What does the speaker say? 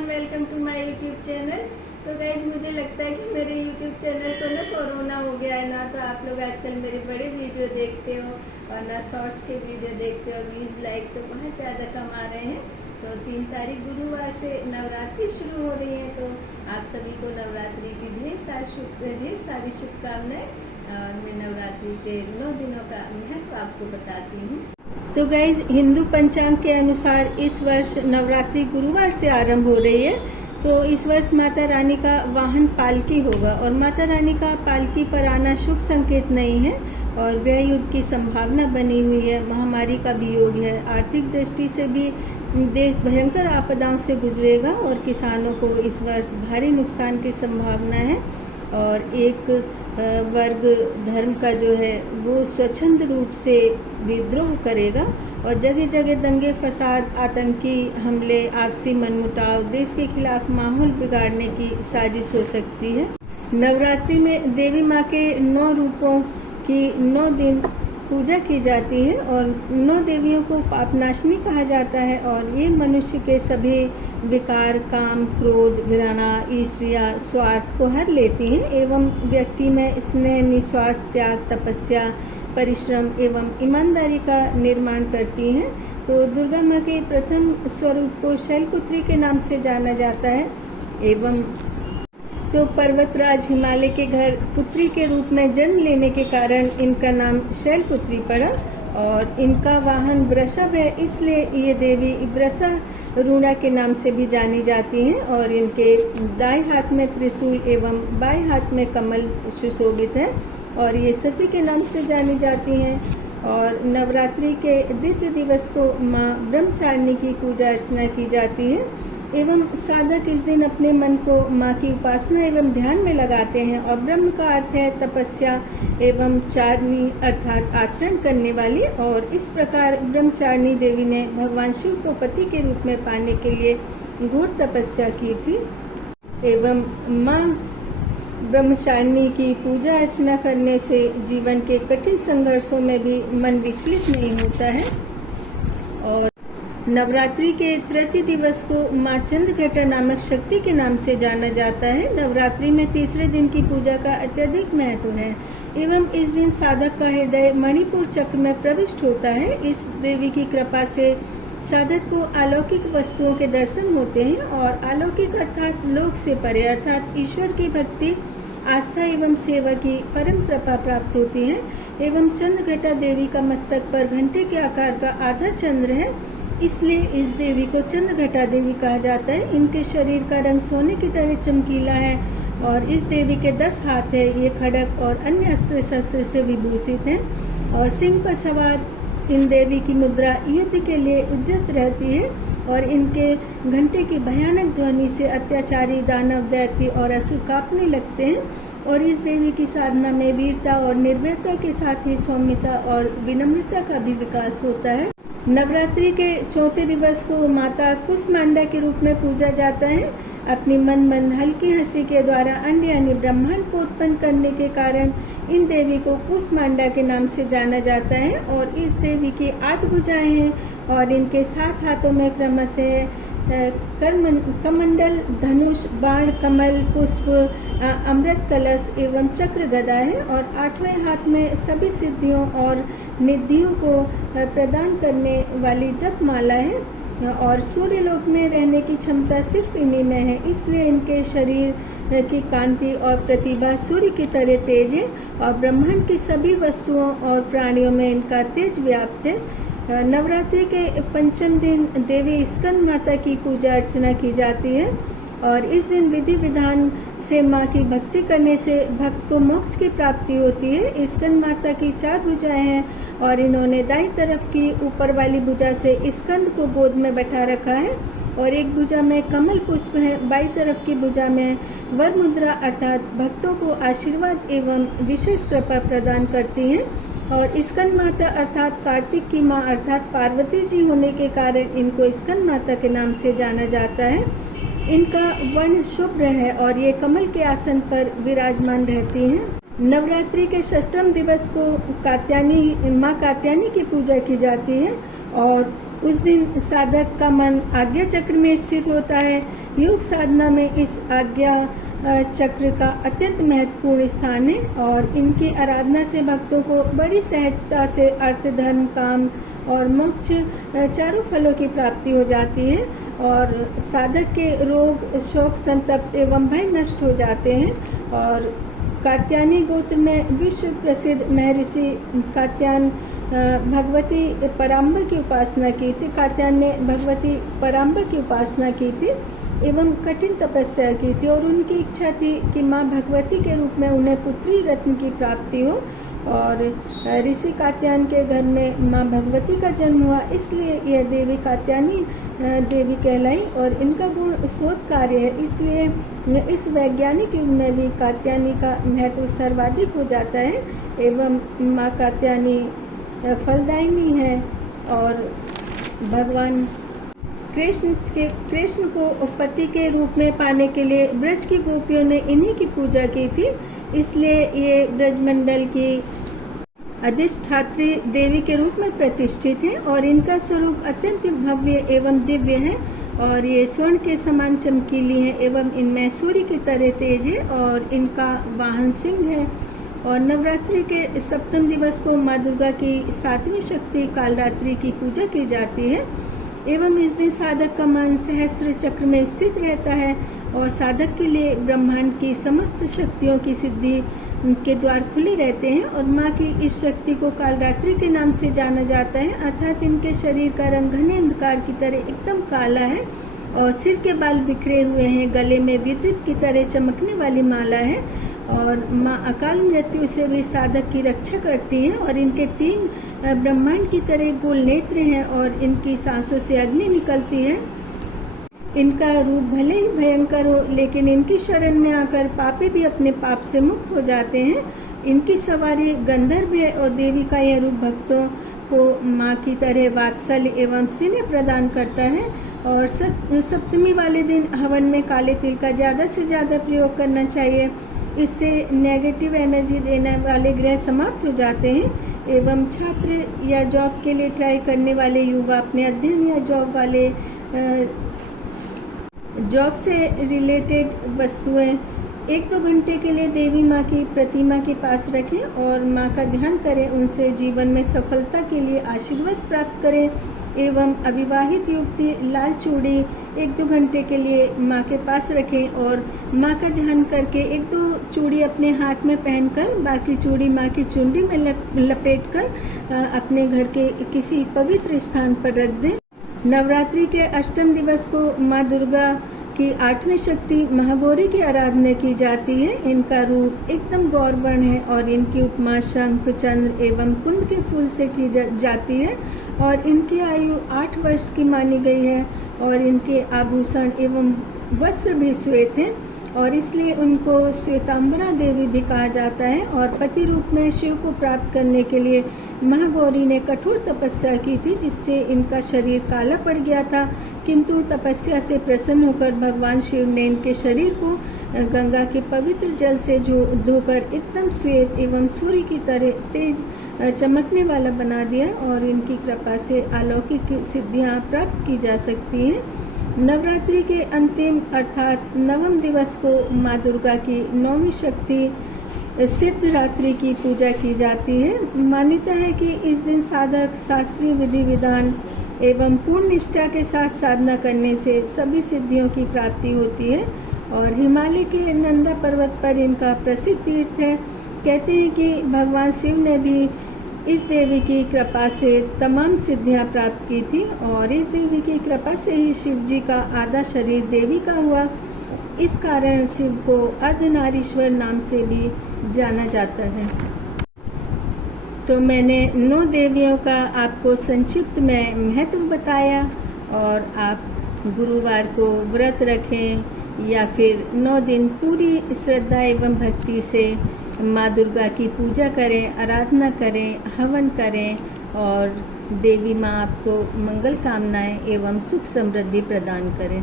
Everyone, welcome to my YouTube channel. तो guys मुझे लगता है कि मेरे यूट्यूब चैनल को ना कोरोना हो गया है ना, तो आप लोग आजकल मेरे बड़े वीडियो देखते हो और ना शॉर्ट्स के वीडियो देखते हो। व्यूज लाइक तो बहुत ज़्यादा कम आ रहे हैं। तो 3 तारीख गुरुवार से नवरात्रि शुरू हो रही है, तो आप सभी को नवरात्रि की ढेर सारी शुभकामनाएं। और मैं नवरात्रि के 9 दिनों का महत्व आपको बताती हूँ। तो गाइज हिंदू पंचांग के अनुसार इस वर्ष नवरात्रि गुरुवार से आरंभ हो रही है। तो इस वर्ष माता रानी का वाहन पालकी होगा और माता रानी का पालकी पर आना शुभ संकेत नहीं है और गृह युद्ध की संभावना बनी हुई है। महामारी का भी योग है। आर्थिक दृष्टि से भी देश भयंकर आपदाओं से गुजरेगा और किसानों को इस वर्ष भारी नुकसान की संभावना है। और एक वर्ग धर्म का जो है वो स्वच्छंद रूप से विद्रोह करेगा और जगह जगह दंगे फसाद, आतंकी हमले, आपसी मनमुटाव, देश के खिलाफ माहौल बिगाड़ने की साजिश हो सकती है। नवरात्रि में देवी माँ के 9 रूपों की 9 दिन पूजा की जाती है और 9 देवियों को पापनाशिनी कहा जाता है और ये मनुष्य के सभी विकार, काम, क्रोध, घृणा, ईर्ष्या, स्वार्थ को हर लेती हैं एवं व्यक्ति में स्नेह, निस्वार्थ त्याग, तपस्या, परिश्रम एवं ईमानदारी का निर्माण करती हैं। तो दुर्गा माँ के प्रथम स्वरूप को शैलपुत्री के नाम से जाना जाता है एवं तो पर्वतराज हिमालय के घर पुत्री के रूप में जन्म लेने के कारण इनका नाम शैलपुत्री पड़ा और इनका वाहन वृषभ है, इसलिए ये देवी वृषारूढ़ा के नाम से भी जानी जाती हैं। और इनके दाएं हाथ में त्रिशूल एवं बाएं हाथ में कमल सुशोभित है और ये सती के नाम से जानी जाती हैं। और नवरात्रि के द्वितीय दिवस को माँ ब्रह्मचारिणी की पूजा अर्चना की जाती है एवं साधक इस दिन अपने मन को माँ की उपासना एवं ध्यान में लगाते हैं। और ब्रह्म का अर्थ है तपस्या एवं चारिणी अर्थात आचरण करने वाली। और इस प्रकार ब्रह्मचारिणी देवी ने भगवान शिव को पति के रूप में पाने के लिए घोर तपस्या की थी एवं माँ ब्रह्मचारिणी की पूजा अर्चना करने से जीवन के कठिन संघर्षों में भी मन विचलित नहीं होता है। और नवरात्रि के तृतीय दिवस को माँ चंद्रघटा नामक शक्ति के नाम से जाना जाता है। नवरात्रि में तीसरे दिन की पूजा का अत्यधिक महत्व है एवं इस दिन साधक का हृदय मणिपुर चक्र में प्रविष्ट होता है। इस देवी की कृपा से साधक को अलौकिक वस्तुओं के दर्शन होते हैं और अलौकिक अर्थात लोक से परे अर्थात ईश्वर की भक्ति, आस्था एवं सेवा की परम कृपा प्राप्त होती है। एवं चंद्रघटा देवी का मस्तक पर घंटे के आकार का आधा चंद्र है, इसलिए इस देवी को चंद्रघटा देवी कहा जाता है। इनके शरीर का रंग सोने की तरह चमकीला है और इस देवी के 10 हाथ है। ये खड्ग और अन्य अस्त्र शस्त्र से विभूषित हैं और सिंह पर सवार इन देवी की मुद्रा युद्ध के लिए उद्यत रहती है और इनके घंटे की भयानक ध्वनि से अत्याचारी, दानव, दैत्य और असुर कांपने लगते हैं। और इस देवी की साधना में वीरता और निर्भयता के साथ ही सौम्यता और विनम्रता का भी विकास होता है। नवरात्रि के चौथे दिवस को माता कुसमांडा के रूप में पूजा जाता है। अपनी मन हल्की हंसी के द्वारा अन्य यानी ब्रह्मांड को उत्पन्न करने के कारण इन देवी को कुसमांडा के नाम से जाना जाता है। और इस देवी की 8 भुजाएं हैं और इनके 7 हाथों में क्रमशः कमंडल, धनुष, बाण, कमल, पुष्प, अमृत कलश एवं चक्र गदा है। और 8वें हाथ में सभी सिद्धियों और निधियों को प्रदान करने वाली जप माला है और सूर्यलोक में रहने की क्षमता सिर्फ इन्हीं में है, इसलिए इनके शरीर की कांति और प्रतिभा सूर्य की तरह तेज है और ब्रह्मांड की सभी वस्तुओं और प्राणियों में इनका तेज व्याप्त है। नवरात्रि के पंचम दिन देवी स्कंद माता की पूजा अर्चना की जाती है और इस दिन विधि विधान से माँ की भक्ति करने से भक्त को मोक्ष की प्राप्ति होती है। स्कंद माता की 4 भुजाएं हैं और इन्होंने दाईं तरफ की ऊपर वाली भुजा से स्कंद को गोद में बैठा रखा है और एक भुजा में कमल पुष्प है। बाईं तरफ की भुजा में वर मुद्रा अर्थात भक्तों को आशीर्वाद एवं विशेष कृपा प्रदान करती हैं। और स्कंद माता अर्थात कार्तिक की माँ अर्थात पार्वती जी होने के कारण इनको स्कंद माता के नाम से जाना जाता है। इनका वर्ण शुभ्र है और ये कमल के आसन पर विराजमान रहती हैं। नवरात्रि के 6वें दिवस को माँ कात्यायनी की पूजा की जाती है और उस दिन साधक का मन आज्ञा चक्र में स्थित होता है योग साधना में इस आज्ञा चक्र का अत्यंत महत्वपूर्ण स्थान है और इनकी आराधना से भक्तों को बड़ी सहजता से अर्थ, धर्म, काम और मोक्ष चारों फलों की प्राप्ति हो जाती है और साधक के रोग, शोक, संतप्त एवं भय नष्ट हो जाते हैं। और कात्यायनी गोत्र में विश्व प्रसिद्ध महर्षि कात्यायन भगवती पराम्बा की उपासना की थी। कात्यायन ने भगवती पराम्बा की उपासना की थी एवं कठिन तपस्या की थी और उनकी इच्छा थी कि माँ भगवती के रूप में उन्हें पुत्री रत्न की प्राप्ति हो। और ऋषि कात्यायन के घर में माँ भगवती का जन्म हुआ, इसलिए यह देवी कात्यायनी देवी कहलाई और इनका गुण शोध कार्य है। इसलिए इस वैज्ञानिक युग में भी कात्यायनी का महत्व सर्वाधिक हो जाता है एवं माँ कात्यायनी फलदायिनी है। और भगवान कृष्ण को पति के रूप में पाने के लिए ब्रज की गोपियों ने इन्हीं की पूजा की थी, इसलिए ये ब्रजमंडल की अधिष्ठात्री देवी के रूप में प्रतिष्ठित है और इनका स्वरूप अत्यंत भव्य एवं दिव्य है और ये स्वर्ण के समान चमकीली है एवं इनमें सूर्य की तरह तेज है और इनका वाहन सिंह है। और नवरात्रि के सप्तम दिवस को माँ दुर्गा की सातवीं शक्ति कालरात्रि की पूजा की जाती है एवं इस दिन साधक का मन सहस्त्र चक्र में स्थित रहता है और साधक के लिए ब्रह्मांड की समस्त शक्तियों की सिद्धि के द्वार खुले रहते हैं। और माँ की इस शक्ति को कालरात्रि के नाम से जाना जाता है, अर्थात इनके शरीर का रंग घने अंधकार की तरह एकदम काला है और सिर के बाल बिखरे हुए हैं, गले में विद्युत की तरह चमकने वाली माला है और माँ अकाल मृत्यु से भी साधक की रक्षा करती हैं और इनके 3 ब्रह्मांड की तरह गोल नेत्र हैं और इनकी सांसों से अग्नि निकलती है। इनका रूप भले ही भयंकर हो लेकिन इनकी शरण में आकर पापी भी अपने पाप से मुक्त हो जाते हैं। इनकी सवारी गंधर्व है और देवी का यह रूप भक्तों को माँ की तरह वात्सल्य एवं स्नेह प्रदान करता है। और सप्तमी वाले दिन हवन में काले तिल का ज़्यादा से ज़्यादा प्रयोग करना चाहिए, इससे नेगेटिव एनर्जी देने वाले ग्रह समाप्त हो जाते हैं एवं छात्र या जॉब के लिए ट्राई करने वाले युवा अपने अध्ययन या जॉब से रिलेटेड वस्तुएं 1-2 घंटे के लिए देवी माँ की प्रतिमा के पास रखें और माँ का ध्यान करें, उनसे जीवन में सफलता के लिए आशीर्वाद प्राप्त करें एवं अविवाहित युवती लाल चूड़ी 1-2 घंटे के लिए माँ के पास रखें और माँ का ध्यान करके 1-2 चूड़ी अपने हाथ में पहनकर बाकी चूड़ी माँ की चुनरी में लपेटकर अपने घर के किसी पवित्र स्थान पर रख दें। नवरात्रि के अष्टम दिवस को माँ दुर्गा की 8वीं शक्ति महागौरी की आराधना की जाती है। इनका रूप एकदम गौरवर्ण है और इनकी उपमा शंख, चंद्र एवं कुंद के फूल से की जाती है और इनकी आयु 8 वर्ष की मानी गई है और इनके आभूषण एवं वस्त्र भी श्वेत हैं और इसलिए उनको श्वेतांबरा देवी भी कहा जाता है। और पति रूप में शिव को प्राप्त करने के लिए महागौरी ने कठोर तपस्या की थी, जिससे इनका शरीर काला पड़ गया था, किंतु तपस्या से प्रसन्न होकर भगवान शिव ने इनके शरीर को गंगा के पवित्र जल से धोकर एकदम श्वेत एवं सूर्य की तरह तेज चमकने वाला बना दिया और इनकी कृपा से अलौकिक सिद्धियां प्राप्त की जा सकती हैं। नवरात्रि के अंतिम अर्थात 9वें दिवस को माँ दुर्गा की 9वीं शक्ति सिद्धरात्रि की पूजा की जाती है। मान्यता है कि इस दिन साधक शास्त्रीय विधि विधान एवं पूर्ण निष्ठा के साथ साधना करने से सभी सिद्धियों की प्राप्ति होती है और हिमालय के नंदा पर्वत पर इनका प्रसिद्ध तीर्थ है। कहते हैं कि भगवान शिव ने भी इस देवी की कृपा से तमाम सिद्धियां प्राप्त की थी और इस देवी की कृपा से ही शिव जी का आधा शरीर देवी का हुआ। इस कारण शिव को अर्धनारीश्वर नाम से भी जाना जाता है। तो मैंने 9 देवियों का आपको संक्षिप्त में महत्व बताया और आप गुरुवार को व्रत रखें या फिर 9 दिन पूरी श्रद्धा एवं भक्ति से माँ दुर्गा की पूजा करें, आराधना करें, हवन करें और देवी माँ आपको मंगल कामनाएं एवं सुख समृद्धि प्रदान करें।